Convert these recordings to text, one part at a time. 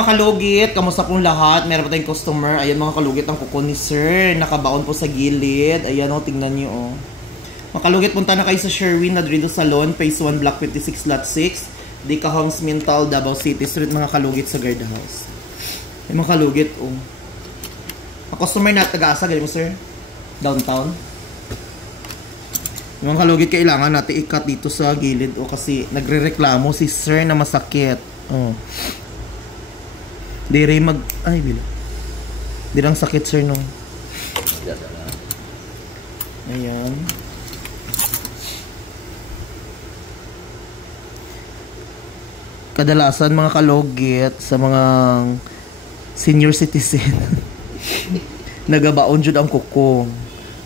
Mga kalugit, kamusta pong lahat? Meron pa tayong customer. Ayan mga kalugit ang kuko ni sir. Nakabaon po sa gilid. Ayan o, tingnan nyo o. Mga kalugit, punta na kayo sa Sherwin Nadrido Salon, Phase 1, Block 56, Lot 6. Di Cajongs Mintal, Davao City Street, mga kalugit sa guard house. Ayan mga kalugit o. Ang customer na taga-asa, galing mo sir? Downtown. Yung mga kalugit, kailangan natin i-cut dito sa gilid o kasi nagre-reklamo si sir na masakit. Oh. Di rin ay, bila. Di lang sakit sir no. Ayan. Kadalasan mga kalugit sa mga senior citizen nagabaon jud ang kuko.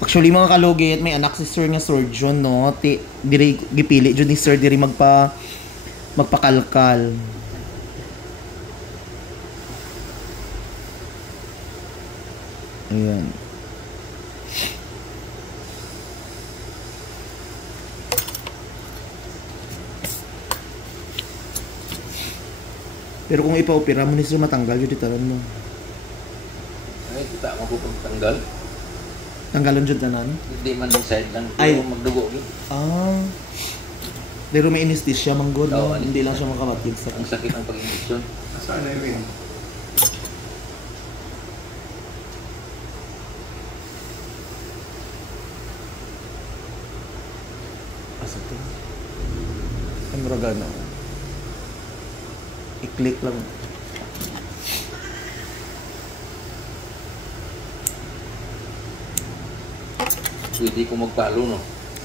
Actually mga kalugit, may anak si sir nga surgeon no. Diri gipili jud ni sir diri magpakalkal. Ayan. Pero kung ipa-opera mo ni sir, matanggal yun itaran mo. Ay, kita mo po tanggal. Tanggalon dyan tanan? Hindi man yung side lang. Ay. Magdugo yun. Ah. Pero may anesthesia, manggod. No, hindi lang siya makabatid sa... Ang sakit ng pag-injection. Saan na yun? Asa ito? Ang ragana. I-click lang. Pwede ko mag-follow, no?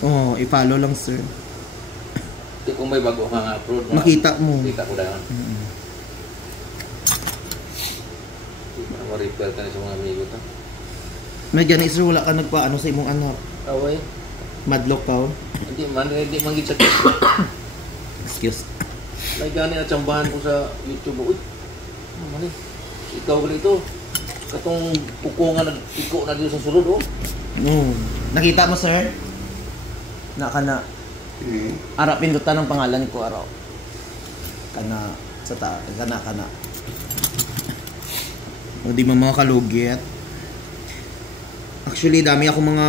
Oo, i-follow lang sir. Hindi kung may bago kang upload. Makita mo. Makita ko lang. Ma-repair ka na sa mga amigo to. May gani sir, wala ka nagpaano sa imong anak. Away. Madlock ka o? Hindi man gitsakit. Excuse. May gani na tsambahan ko sa YouTube. Uy, mali. Ikaw ka dito. Katong pukungan na iko na dito sa sulod, oh. Nakita mo sir? Nakana. Ara pindutan ng pangalan ko araw. Kana sa ta, kana. O di mga kalugit. Actually dami ako mga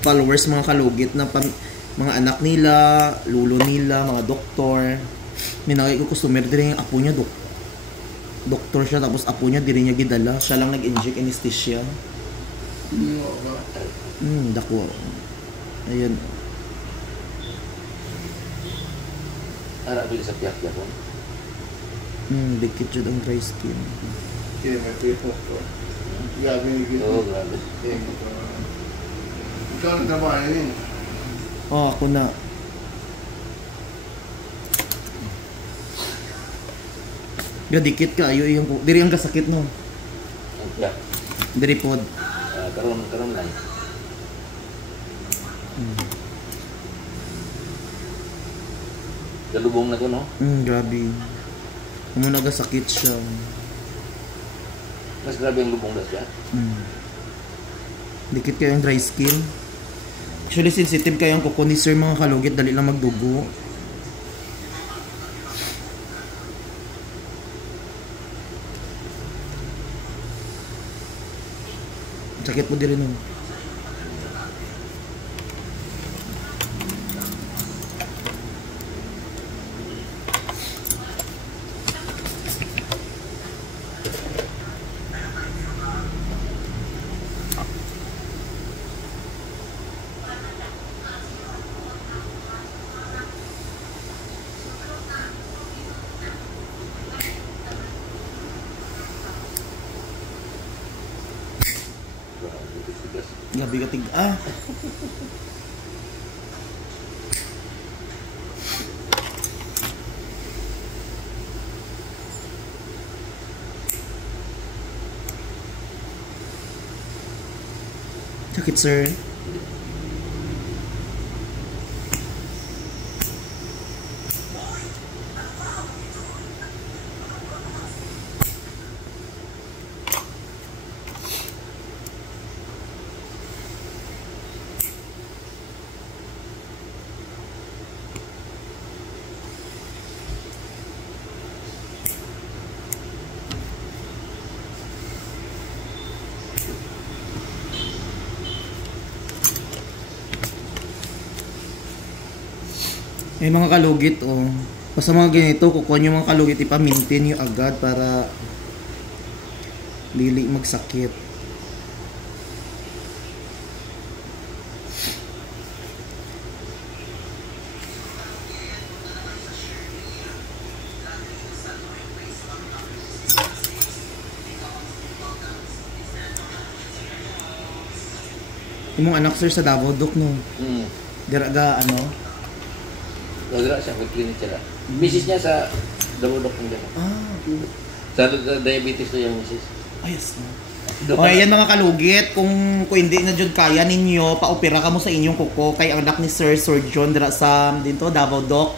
followers mga kalugit na mga anak nila, lulo nila, mga doktor. Minagay ko customer dire yung apo niya doktor siya tapos apo niya dire niya gidala. Siya lang nag-inject anesthesia. Dako. Ayun. Ara bili sa piyak-piyak ko. Dikit jud ang dry skin. Okay, may paper ko. Grabe yung gito. Oo, grabe. Ikaw nagtrabaho yun. Oh, ako na. Gadikit ka ayo yung diri ang kasakit no. Yeah. Diri pod. Karon lang. Galubong na to, no? Grabe. Kung nagasakit siya. Mas grabe yung lubong na siya. Dikit kayo yung dry skin. Actually, sensitive kayo ang kuko ni sir mga kalugit. Dali lang magdugo. Sakit mo din rin. Gabi ka sakit sir. May mga kalugit, oh. Basta mga ganito, kukuha nyo mga kalugit, ipamintin nyo agad para lili magsakit. Yung mga anak sir sa Davao Doc, no? Diraga, ano? Nagdara siya, may clinic siya. Misis niya sa Davao Doc ng gano'n. Sa diabetes to yung misis. Ayos na. Okay, yan mga kalugit. Kung hindi na dyan kaya ninyo, paopera ka mo sa inyong kuko. Kay ang anak ni Sir John dira sa dito, Davao Doc.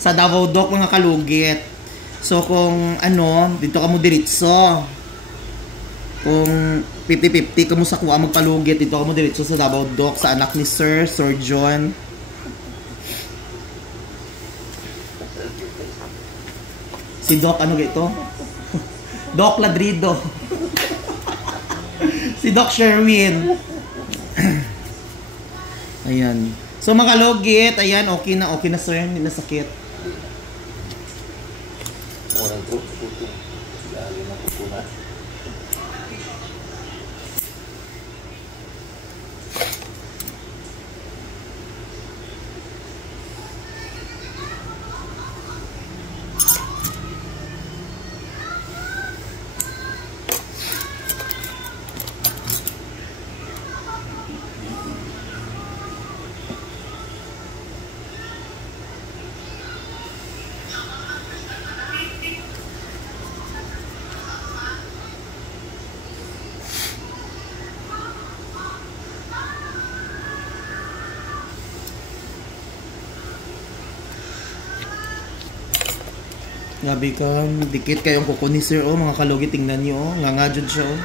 Sa Davao Doc, mga kalugit. So, kung ano, dito ka mo diritso. Kung 50-50 ka mo sa kuha magpalugit, dito ka mo diritso sa Davao Doc, sa anak ni Sir John. Si Doc, ano gito? Doc Ladrido. Si Doc Sherwin. Ayan. So mga kalugit, ayan, okay na sir, hindi na sakit. Orang po, puto. Lalo na puto na. Grabe ka, dikit kayong kuko ni Sir, oh, mga kalugit, tingnan nyo, oh, nga jud siya, oh.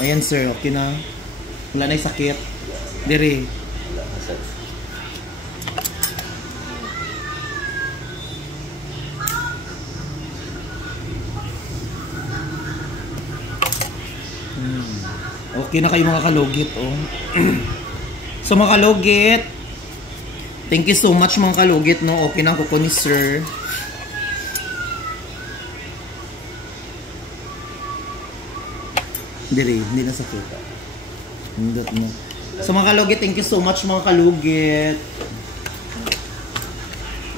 Ayan sir, okay na. Wala na yung sakit. Dire. Wala na sa... Okay na kayo mga kalugit, oh. So mga kalugit, thank you so much mga kalugit, no. Okay na ang kuko ni Sir. Dire, hindi na sakit. Hindi na. So mga kalugit, thank you so much mga kalugit.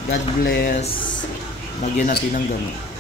God bless. Lagyan natin ng gamot.